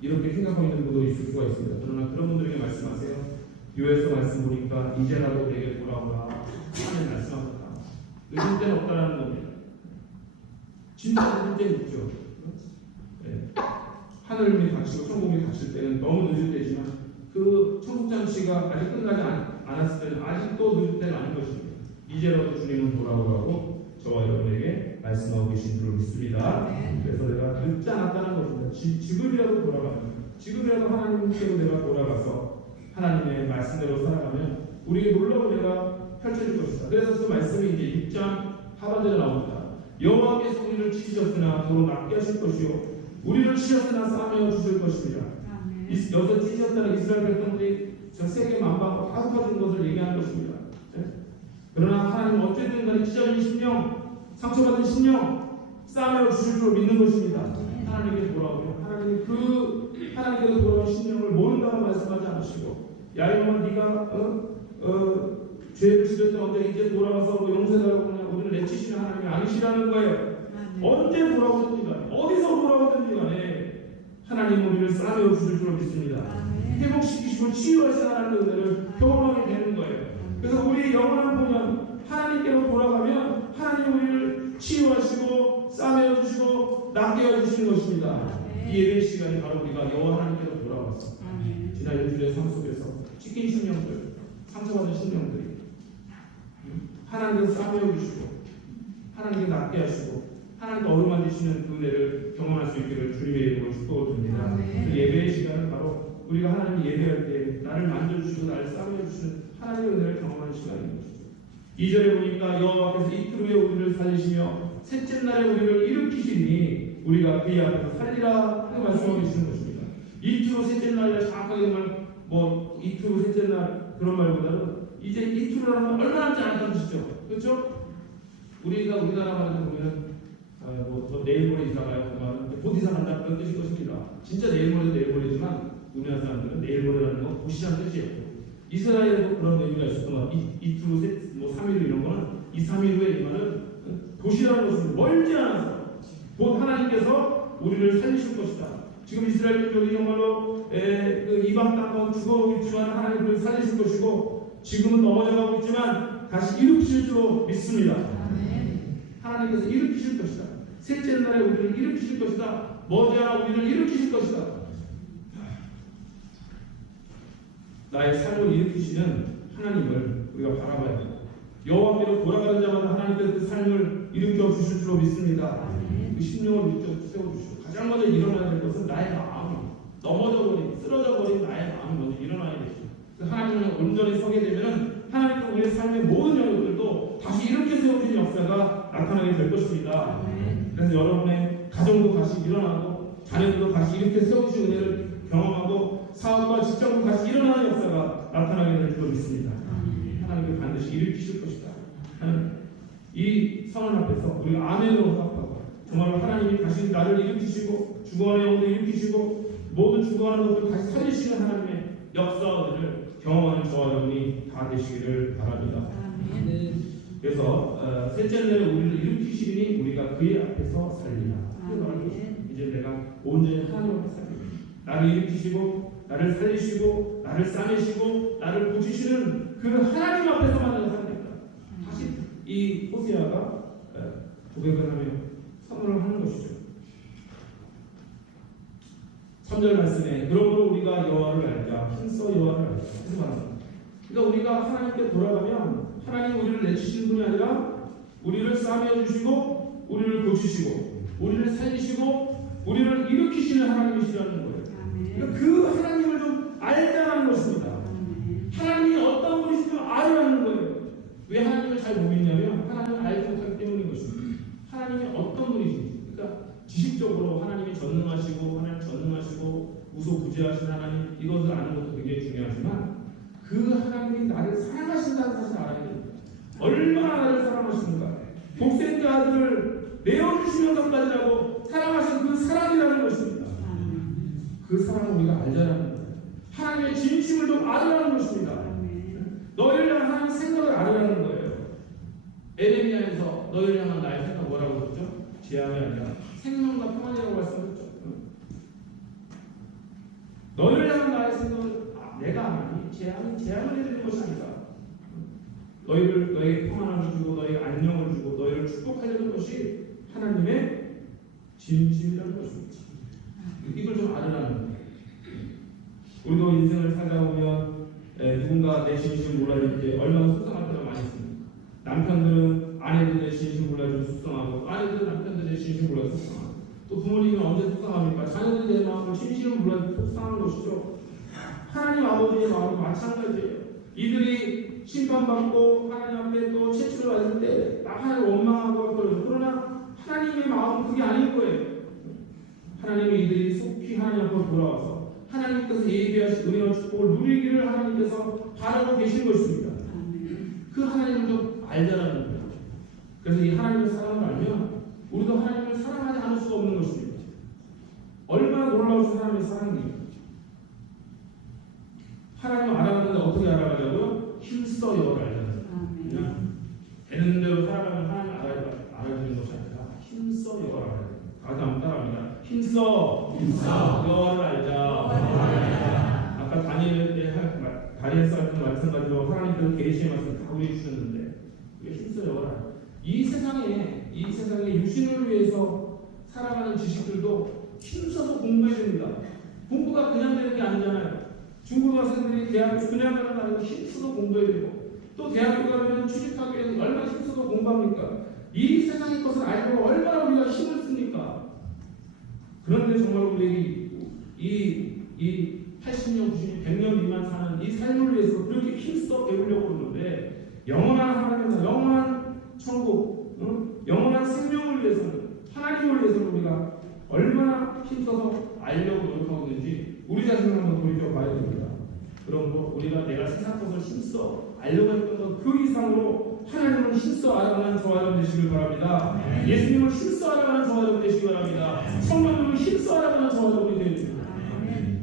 이렇게 생각하고 있는 분도 있을 수가 있습니다. 그러나 그런 분들에게 말씀하세요. 교회에서 말씀 보니까 이제라도 내게 돌아오라 하나님 말씀하셨다. 늦은 때는 없다는 겁니다. 진짜 늦을 때는 있죠. 네. 하늘이 닫히고 천국이 닫힐 때는 너무 늦을 때지만 그 천국잔치가 아직 끝나지 않았을 때는 아직도 늦을 때는 아닌 것입니다. 이제라도 주님은 돌아오라고 저와 여러분에게 말씀하고 계신 줄로 믿습니다. 그래서 내가 늦지 않았다는 것입니다. 지금이라도 돌아가는 지금이라도 하나님께로 내가 돌아가서 하나님의 말씀대로 살아가면 우리의 놀라운 은혜가 펼쳐질 것이다. 그래서 그 말씀이 이제 6장 하반절에 나옵니다. 여호와께서 우리를 치셨으나 도로 낫게 하실 것이요 우리를 치셨으나 싸매어 주실 것입니다. 여기서 치셨다는 이스라엘 백성들이 전 세계 만방과 다 흩어진 것을 얘기하는 것입니다. 그러나 하나님은 어쨌든 간에 찢어진 심령, 상처받은 심령 싸매어 주실 줄 믿는 것입니다. 하나님께 돌아오면 하나님께서 돌아온 심령을 모른다고 말씀하지 않으시고 야 이놈아 네가 죄를 지었다 언제 이제 돌아가서 뭐 용서해달라고 그냥 우리를 내치시는 하나님이 아니시라는 거예요. 언제 돌아오든지 간에 어디서 돌아오든지 간에 하나님 우리를 싸매어 주실 줄 믿습니다. 회복시키시고 치유하시는 하나님의 은혜를 경험하게 되는 거예요. 그래서 우리의 영원한 본연 하나님께로 돌아가면 하나님 우리를 치유하시고 싸매어 주시고 낫게 해주시는 것입니다. 이 예배 시간이 바로 우리가 여호와 하나님께로 돌아왔습니다. 지난 일주일의 삶 속에서 찢긴 심령들, 상처받은 심령들이 하나님께서 싸매어 주시고 하나님께 낫게 하시고 하나님께 어루만지시는 그 은혜를 경험할 수 있기를 주님의 이름으로 축복을 드립니다. 그 예배의 시간은 바로 우리가 하나님 예배할 때 나를 만져주시고 나를 싸매어 주시는 하나님의 은혜를 경험하는 시간인 것이죠. 2절에 보니까 여호와께서 이틀 후에 우리를 살리시며 셋째 날에 우리를 일으키시니 우리가 그의 앞에서 살리라 그 말씀하고 계시는 것입니다. 이틀 후 셋째 날에 정확하게 뭐 이틀 후 셋째 날 그런 말보다는 이제 이틀 후라는 얼마 남지 않았다는 뜻이죠. 그렇죠? 우리나라 말로 보면 뭐 내일 모레 이사 가요. 그 말은 곧 이사 간다 그런 뜻일 것입니다. 진짜 내일 모레지만 우리나라 사람들은 내일 모레라는 건 곧이라는 뜻이에요. 이스라엘에도 그런 의미가 있었던 이틀 후, 뭐 3일 후 이런 거는 2, 3일 후에 이 말은 곧이라는 것은 멀지 않아서 곧 하나님께서 우리를 살리실 것이다. 지금 이스라엘 민족이 정말로 그 이방 땅과 죽어오고 있지만 하나님 그를 살리실 것이고 지금은 넘어져가고 있지만 다시 일으키실 줄로 믿습니다. 하나님께서 일으키실 것이다. 셋째 날에 우리를 일으키실 것이다. 머지않아 우리를 일으키실 것이다. 나의 삶을 일으키시는 하나님을 우리가 바라봐야 합니다. 여호와께로 돌아가는 자마다 하나님께서 그 삶을 일으켜 주실 줄로 믿습니다. 그 심령을 세워주시고 가장 먼저 일어나야 될 것은 나의 마음이 쓰러져 버린 나의 마음이 먼저 일어나야 되죠. 하나님을 온전히 서게 되면 하나님께서 우리의 삶의 모든 영역들도 다시 이렇게 세우신 역사가 나타나게 될 것입니다. 그래서 여러분의 가정도 다시 일어나고 자녀들도 다시 이렇게 세우신 은혜를 경험하고 사업과 직장도 다시 일어나는 역사가 나타나게 될 줄로 믿습니다. 하나님께 반드시 일으키실 것이다. 이 선언 앞에서 우리가 아멘으로 답하고 정말로 하나님이 다시 나를 일으키시고 죽어가는 영혼도 일으키시고 모든 죽어가는 것들 다시 살리시는 하나님의 역사를 경험하는 저와 여러분이 다 되시기를 바랍니다. 그래서 셋째 날에 우리를 일으키시니 우리가 그의 앞에서 살리라. 이제 내가 온전히 하나님 앞에 살리라. 나를 일으키시고 나를 살리시고 나를 싸매시고 나를 고치시는 그 하나님 앞에서만 내가 살립니다. 다시 이 호세아가 고백을 하며 선언을 하는 것이죠. 3절 말씀에 그러므로 우리가 여호와를 알자 힘써 여호와를 알자 그래서 말합니다. 그러니까 우리가 하나님께 돌아가면 하나님 우리를 내치시는 분이 아니라 우리를 싸매어 주시고 우리를 고치시고 우리를 살리시고 우리를 일으키시는 하나님이시라는 거예요. 그러니까 그 하나님을 좀 알자는 것입니다. 하나님이 어떤 분이신지 좀 알으라는 거예요. 왜 하나님을 잘 못 믿냐면 하나님을 알지 못하기 때문인 것입니다. 하나님이 어떤 분이신지 그러니까 지식적으로 하나님이 전능하시고 하나님 전능하시고 무소부재하신 하나님 이것을 아는 것도 굉장히 중요하지만 그 하나님이 나를 사랑하신다는 사실을 알아야 됩니다. 얼마나 나를 사랑하시는가. 독생자 아들을 내어주시면서까지라도 사랑하신 그 사랑이라는 것입니다. 그 사랑을 우리가 알자라는 거예요. 하나님의 진심을 좀 알으라는 것입니다. 너희를 향한 하나님의 생각을 알으라는 거예요. 에레미야에서 너희를 향한 나의 생각 뭐라고 그랬죠? 재앙이 아니라 생명과 평안이라고 말씀했죠. 너희를 향한 나의 생각을 내가 아니 재앙을 내리는 것이 아니다. 너에게 평안을 주고 너에게 안녕을 주고 너희를 축복하려는 것이 하나님의 진심이라는 것입니다. 이걸 좀 알으라는 거예요. 우리도 인생을 살다 보면 누군가 내 진심을 몰라줄 때 얼마나 속상할 때가 많이 있습니다. 남편들은 아내들의 진심을 몰라주면 속상하고 아내들은 남편들의 진심을 몰라주면 속상하고 또 부모님은 언제 속상합니까? 자녀들이 내 마음을 진심을 몰라주면 속상한 것이죠. 하나님 아버지의 마음은 마찬가지예요. 이들이 심판받고 하나님 앞에 또 채찍을 맞을 때 하나님을 원망하고 그러죠. 그러나 하나님의 마음은 그게 아닌 거예요. 하나님이 이들이 속히 하나님 앞으로 돌아와서 하나님께서 예비하신 은혜와 축복을 누리기를 하나님께서 바라고 계신 것입니다. 그 하나님을 좀 알자라는 겁니다. 그래서 이 하나님의 사랑을 알면 우리도 하나님을 사랑하지 않을 수가 없는 것입니다. 얼마나 놀라우신 하나님의 사랑입니까? 하나님을 알아가는데 어떻게 알아가냐고요? 힘써 여호와를 알잖아요. 그냥 되는 대로 살아가면 하나님을 알아주는 것이 아니라 힘써 여호와를 알아야 돼요. 다시 한번 따라합니다. 힘써 여호와를 알자. 아까 다니엘서 같은 마찬가지로 하나님께서 계시의 말씀 다 우리에게 주셨는데 우리가 힘써 여호와를 알자. 이 세상에 육신을 위해서 살아가는 지식들도 힘써서 공부해야 됩니다. 공부가 그냥 되는 게 아니잖아요. 중고등학생들이 대학교 그냥 가는 거 아니고 힘써서 공부해야 되고 또 대학교 가면 취직하기 위해서 얼마나 힘써서 공부합니까? 이 세상의 것을 알고 얼마나 우리가 힘을 씁니까? 그런데 정말 우리에게 이 80년, 90년, 100년 미만 사는 이 삶을 위해서 그렇게 힘써 배우려고 그러는데 영원한 하나님의 영원한 천국, 영원한 생명을 위해서는 하나님을 위해서는 우리가 얼마나 힘써서 알려고 노력하고 있는지 우리 자신을 한번 돌이켜봐야 됩니다. 그러므로 우리가 내가 세상 것을 힘써 알려고 했던 것 그 이상으로 하나님을 힘써 알아가는 저와 여러분 되시길 바랍니다. 예수님을 힘써 알아가는 저와 여러분 되시길 바랍니다. 성령님을 힘써 알아가는 저와 여러분이 되야 됩니다.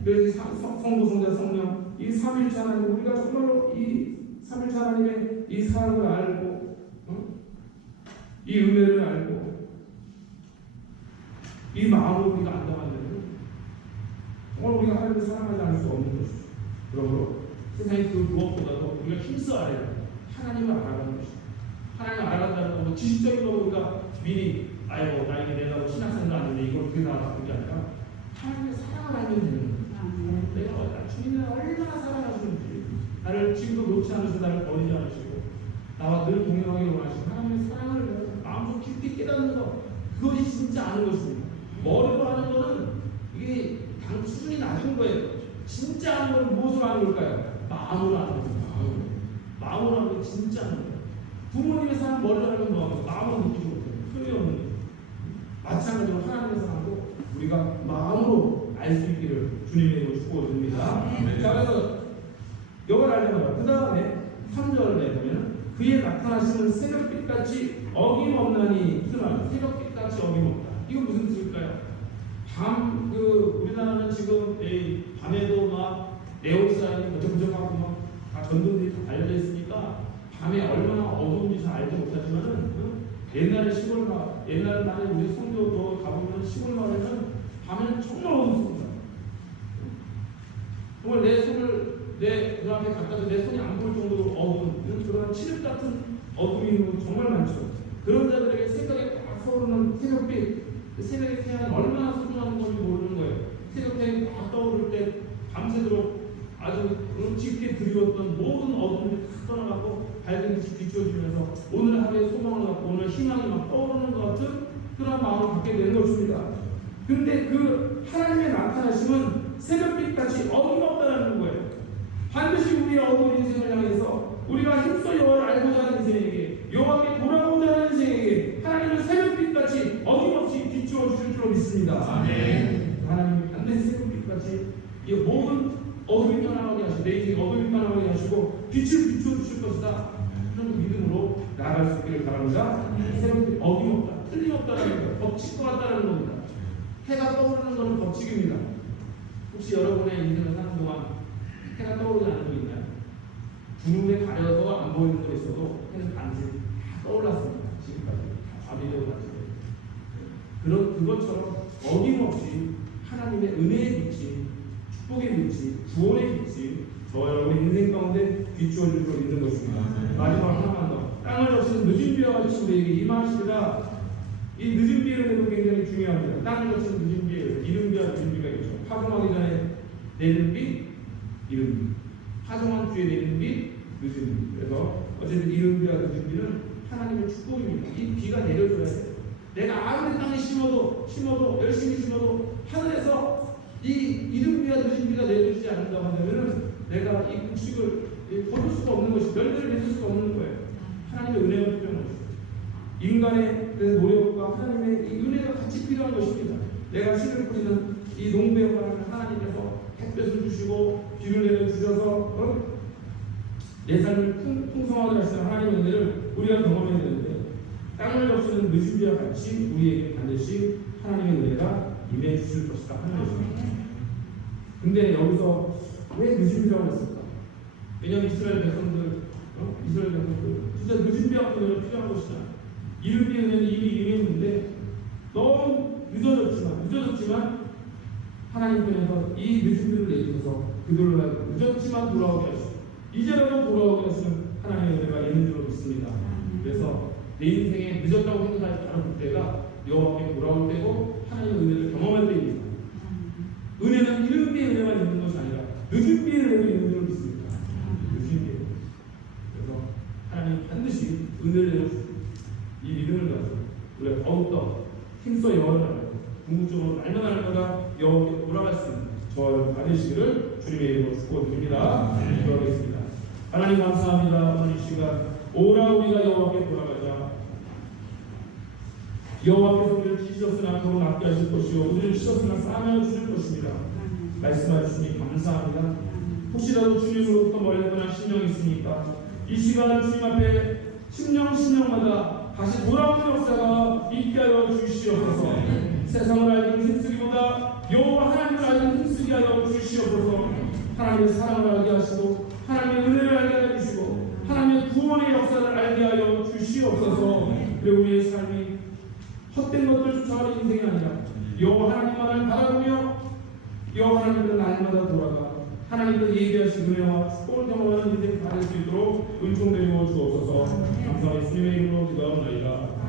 그래서 성부, 성자, 성령 이 삼일체 하나님 우리가 정말로 이 삼일체 하나님의 이 사랑을 알고 이 은혜를 알고 이 마음을 우리가 안다면 정말 우리가 하나님을 사랑하지 않을 수 없는 것이죠. 그러므로 세상의 그 무엇보다도 우리가 힘써 알아야 돼요. 하나님을 알아가는 것이죠. 하나님을 알아간다는 건 지식적인 거 우리가 미리 아이고 나 이게 내가 신학생도 아닌데 이걸 어떻게 나가는 게 아니라 하나님의 사랑을 알면 되는 거예요. 내가 주님을 얼마나 사랑하시는지 나를 지금도 놓지 않으시고 나를 버리지 않으시고 나와 늘 동행하기를 원하시고 하나님의 사랑을 마음속 깊이 깨닫는 것 그것이 진짜 아는 것입니다. 머리로 하는 거는 이게 수준이 낮은 거예요. 진짜 아는 건 무엇으로 아는 걸까요? 마음으로 아는 거예요. 마음으로 하는 게 진짜 하는 거예요. 부모님의 사랑 머리로 하는 건 마음으로 느끼지 못해요. 소용이 없는 거예요. 마찬가지로 하나님의 사랑도 우리가 마음으로 알 수 있기를 주님의 이름으로 축복드립니다. 자, 그래서 이걸 알려면 그 다음에 3절에 보면 그의 나타나심은 새벽빛같이 어김없나니 무슨 말이에요? 새벽빛같이 어김없다. 이거 무슨 뜻일까요? 우리나라는 지금 밤에도 막 에어사인이 부족하고 막 다 전등들이 다 알려져 있으니까 밤에 얼마나 어두운지 잘 알지 못하지만은 옛날에 옛날에 우리 성교도 가보면 시골 마을에는 밤에는 정말 어둡습니다. 정말 내 눈앞에 가까이 내 손이 안 보일 정도로 어두운 그런 칠흑 같은 어둠이 있는 건 정말 많죠. 그런 자들에게 생각에 딱 떠오르는 새벽빛 새벽의 태양이 얼마나 소중한 건지 모르는 거예요. 새벽 태양이 딱 떠오를 때 밤새도록 아주 깊게 드리웠던 모든 어둠이 다 떠나가고 밝은 빛이 비추어지면서 오늘 하루의 소망을 갖고 오늘 희망이 막 떠오르는 것 같은 그런 마음을 갖게 되는 것입니다. 그런데 그 하나님의 나타나심은 새벽빛같이 어김없다는 거예요. 반드시 우리의 어두운 인생을 향해서 우리가 힘써 여호와를 알고자 하는 인생에게 여호와께 돌아오고자 하는 인생에게 하나님은 새벽빛같이 어김없이 비추어 주실 줄 믿습니다. 아멘. 하나님이 반드시 새벽빛같이 이 모든 어둠이 떠나가게 하시고 내 인생이 어둠이 떠나가게 하시고 빛을 비추어 주실 것이다. 그런 믿음으로 나아갈 수 있기를 바랍니다. 새벽빛 어김없다. 틀림없다는 거예요. 법칙과 같다는 겁니다. 해가 떠오르는 것은 법칙입니다. 혹시 여러분의 인생을 사는 동안 해가 떠오르지 않는 거 있나요? 구름에 가려서 안 보이는 거 있어도 해는 반드시 떠올랐습니다. 지금까지 밤이 되고 낮이 되고 그것처럼 어김없이 하나님의 은혜의 빛이 축복의 빛이 구원의 빛이 저와 여러분의 인생 가운데 비추어질 수 있는 것입니다. 마지막 하나만 더 땅을 덮치는 늦은 비와 같이 우리에게 임하시리라. 이 늦은 비의 은혜도 굉장히 중요합니다. 땅을 덮치는 늦은 비의 은혜, 이른 비와 늦은 비가 있죠. 파종하기 전에 내리는 빛, 이른 비. 파종한 뒤에 내리는 빛, 늦은 비. 그래서 어쨌든 이른 비와 늦은 비는 하나님의 축복입니다. 이 비가 내려줘야 돼요. 내가 아무리 땅에 심어도 열심히 심어도 하늘에서 이 이른 비와 늦은 비가 내려주지 않는다고 하면은 내가 이 곡식을 거둘 수가 없는 것이, 열매를 맺을 수가 없는 거예요. 하나님의 은혜가 필요한 것입니다. 인간의 그 노력과 하나님의 이 은혜가 같이 필요한 것입니다. 내가 씨를 뿌리는 이 농부의 역할을 하나님께서 햇볕을 주시고 비를 내려주셔서 내 삶을 풍성하게 하시는 하나님의 은혜를 우리가 경험해야 되는데, 땅을 적시는 늦은 비와 같이 우리에게 반드시 하나님의 은혜가 임해 주실 것이다 하는 것입니다. 근데 여기서 왜 늦은 비라고 했을까? 왜냐하면 이스라엘 백성들 진짜 늦은 비와 같은 은혜가 필요한 것이다. 이른 비의 은혜는 이미 임했는데 너무 늦어졌지만 하나님께서 이 늦은 비를 내주셔서 그들을 늦었지만 돌아오게 하시고 이제라도 돌아오게 하시는 하나님의 은혜가 있는 줄 믿습니다. 그래서 내 인생에 늦었다고 생각하지 않을 때가 여호와께 돌아올 때고 하나님의 은혜를 경험할 때입니다. 은혜는 이른 비의 은혜만 있는 것이 아니라 늦은 비의 은혜도 있는 줄 믿습니다. 늦은 비의 은혜. 그래서 하나님 반드시 은혜를 내려주시고 이 믿음을 가지고 우리가 더욱더 힘써 여호와를 알고 궁극적으로 날마다 여호와께 돌아갈 수 있는 저를 받으시기를 주님의 이름으로 축복드립니다. 기도하겠습니다. 하나님 감사합니다. 오늘 이 시간 오라 우리가 여호와께 돌아가자. 여호와께서 우리를 지시셨으나 더욱 낫게 하실 것이요 우리를 치셨으나 싸매어 주실 것입니다. 말씀해 주시니 감사합니다. 혹시라도 주님으로부터 멀리 떠난 심령이 있으니까 이 시간 주님 앞에 심령마다 다시 돌아오는 역사가 있게 하여 주시옵소서. 세상을 알기는 힘쓰기보다 여호와 하나님을 알기는 힘쓰게 하여 주시옵소서. 하나님의 사랑을 알게 하시고 하나님의 은혜를 알게 하여 주시고 하나님의 구원의 역사를 알게 하여 주시옵소서. 그리고 우리의 삶이 헛된 것들 쫓아가는 인생이 아니라 여호와 하나님만을 바라보며 여호와 하나님을 날마다 돌아가 하나님께서 예비하신 은혜와 축복을 경험하는 인생 다 될 수 있도록 은총되어 주옵소서. 감사하게 주님의 이름으로 기도하옵나이다.